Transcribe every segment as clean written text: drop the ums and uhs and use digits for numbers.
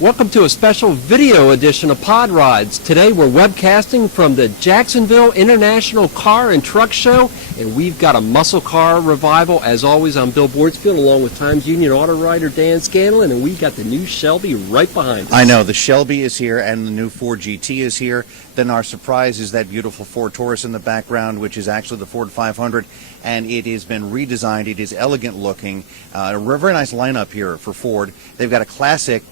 Welcome to a special video edition of Pod Rides. Today we're webcasting from the Jacksonville International Car and Truck Show, and we've got a muscle car revival. As always, I'm Bill Boardsfield, along with Times Union auto writer Dan Scanlon, and we got the new Shelby right behind us. I know, the Shelby is here, and the new Ford GT is here. Then our surprise is that beautiful Ford Taurus in the background, which is actually the Ford 500, and it has been redesigned. It is elegant looking. A very nice lineup here for Ford. They've got a classic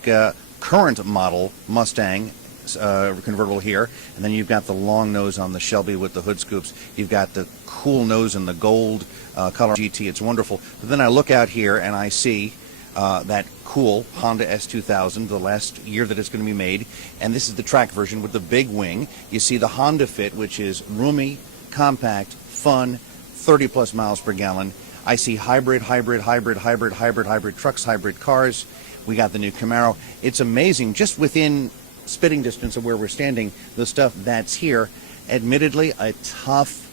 current model Mustang convertible here, and then you've got the long nose on the Shelby with the hood scoops. You've got the cool nose in the gold color GT. It's wonderful. But then I look out here and I see that cool Honda S2000, the last year that it's going to be made, and this is the track version with the big wing. You see the Honda Fit, which is roomy, compact, fun, 30 plus miles per gallon. I see hybrid trucks, hybrid cars. We got the new Camaro. It's amazing, just within spitting distance of where we're standing, the stuff that's here. Admittedly, a tough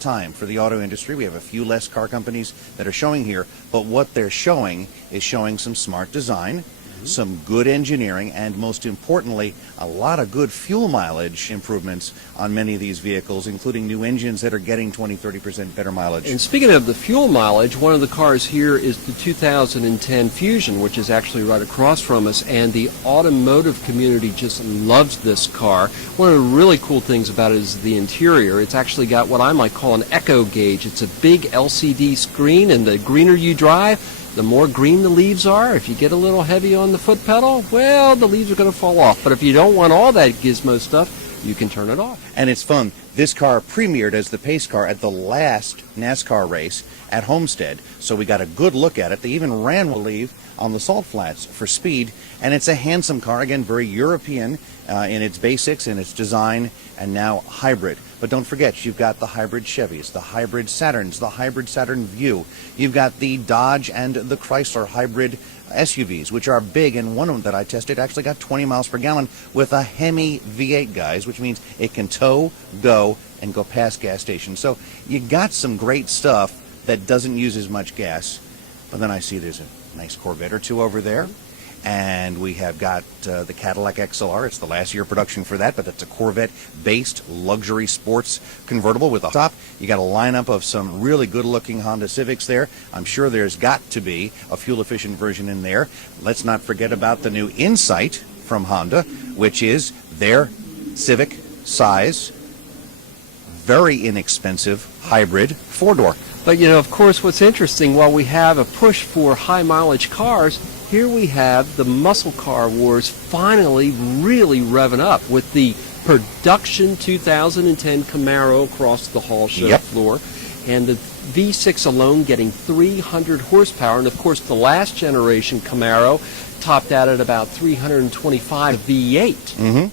time for the auto industry. We have a few less car companies that are showing here, but what they're showing is showing some smart design, some good engineering, and most importantly, a lot of good fuel mileage improvements on many of these vehicles, including new engines that are getting 20-30% better mileage. And speaking of the fuel mileage, one of the cars here is the 2010 Fusion, which is actually right across from us, and the automotive community just loves this car. One of the really cool things about it is the interior. It's actually got what I might call an echo gauge. It's a big LCD screen, and the greener you drive, the more green the leaves are. If you get a little heavy on the foot pedal, well, the leaves are going to fall off. But if you don't want all that gizmo stuff, you can turn it off. And it's fun. This car premiered as the pace car at the last NASCAR race at Homestead, so we got a good look at it. They even ran, we'll leave, on the salt flats for speed, and it's a handsome car, again, very European in its basics, in its design, and now hybrid. But don't forget, you've got the hybrid Chevys, the hybrid Saturns, the hybrid Saturn Vue. You've got the Dodge and the Chrysler hybrid SUVs, which are big, and one of them that I tested actually got 20 miles per gallon with a Hemi V8, guys, which means it can tow, go, and go past gas stations. So you got some great stuff that doesn't use as much gas. But then I see there's a nice Corvette or two over there. And we have got the Cadillac XLR. It's the last year production for that, but that's a Corvette-based luxury sports convertible with a top. You got a lineup of some really good-looking Honda Civics there. I'm sure there's got to be a fuel-efficient version in there. Let's not forget about the new Insight from Honda, which is their Civic size, very inexpensive hybrid four-door. But, you know, of course, what's interesting, while we have a push for high-mileage cars, here we have the muscle car wars finally really revving up with the production 2010 Camaro across the hall show floor, and the V6 alone getting 300 horsepower. And, of course, the last generation Camaro topped out at about 325 V8.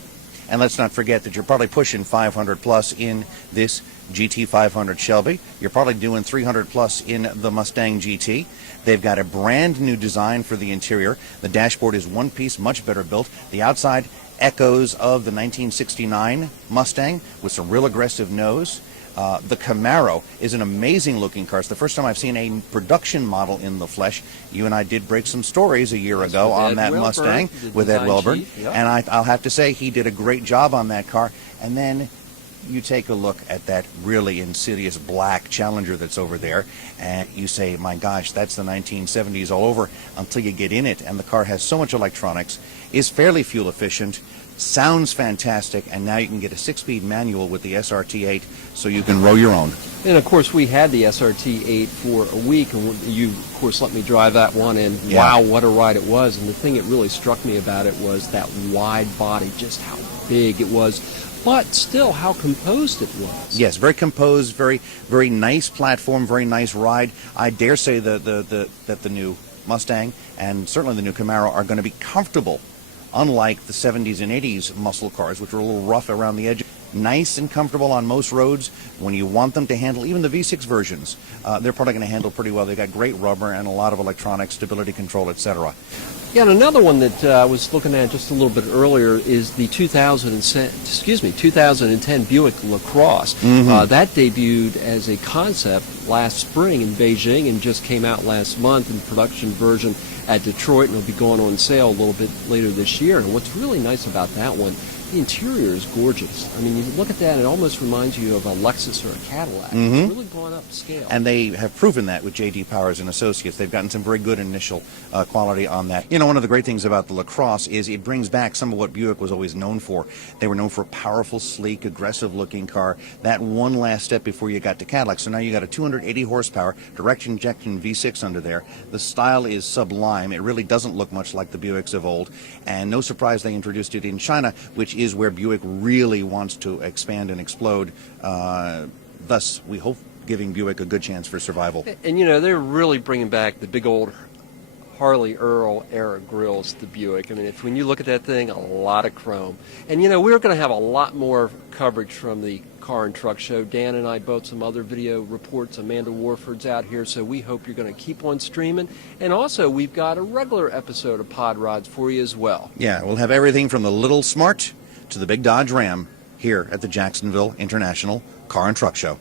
And let's not forget that you're probably pushing 500 plus in this GT 500 Shelby. You're probably doing 300 plus in the Mustang GT. They've got a brand new design for the interior. The dashboard is one piece, much better built. The outside echoes of the 1969 Mustang with some real aggressive nose. The Camaro is an amazing looking car. It's the first time I've seen a production model in the flesh. You and I did break some stories a year ago on that Mustang with Ed Welburn. And I'll have to say he did a great job on that car. And then you take a look at that really insidious black Challenger that's over there, and you say, my gosh, that's the 1970s all over, until you get in it. And the car has so much electronics, is fairly fuel efficient, sounds fantastic, and now you can get a 6-speed manual with the SRT8, so you can row your own. And, of course, we had the SRT8 for a week, and you, of course, let me drive that one, and wow, what a ride it was. And the thing that really struck me about it was that wide body, just how big it was, but still how composed it was. Yes, very composed, very nice platform, very nice ride. I dare say that the new Mustang and certainly the new Camaro are going to be comfortable, unlike the 70s and 80s muscle cars, which were a little rough around the edge. nice and comfortable on most roads. When you want them to handle, even the V6 versions, they're probably going to handle pretty well. They've got great rubber and a lot of electronics, stability control, etc. Yeah, and another one that I was looking at just a little bit earlier is the 2010 Buick LaCrosse. That debuted as a concept last spring in Beijing and just came out last month in production version at Detroit, and will be going on sale a little bit later this year. And what's really nice about that one, the interior is gorgeous. I mean, you look at that, it almost reminds you of a Lexus or a Cadillac. It's really gone up scale. And they have proven that with J.D. Powers and Associates. They've gotten some very good initial quality on that. You know, one of the great things about the LaCrosse is it brings back some of what Buick was always known for. They were known for a powerful, sleek, aggressive-looking car. That one last step before you got to Cadillac. So now you got a 280 horsepower direct injection V6 under there. The style is sublime. It really doesn't look much like the Buicks of old. And no surprise they introduced it in China, which is where Buick really wants to expand and explode. Thus, we hope giving Buick a good chance for survival. And you know, they're really bringing back the big old Harley Earl era grills to Buick. I mean, when you look at that thing, a lot of chrome. And you know, we're going to have a lot more coverage from the Car and Truck Show. Dan and I both some other video reports. Amanda Warford's out here, so we hope you're going to keep on streaming. And also, we've got a regular episode of Pod Rods for you as well. Yeah, we'll have everything from the Little Smart to the big Dodge Ram here at the Jacksonville International Car and Truck Show.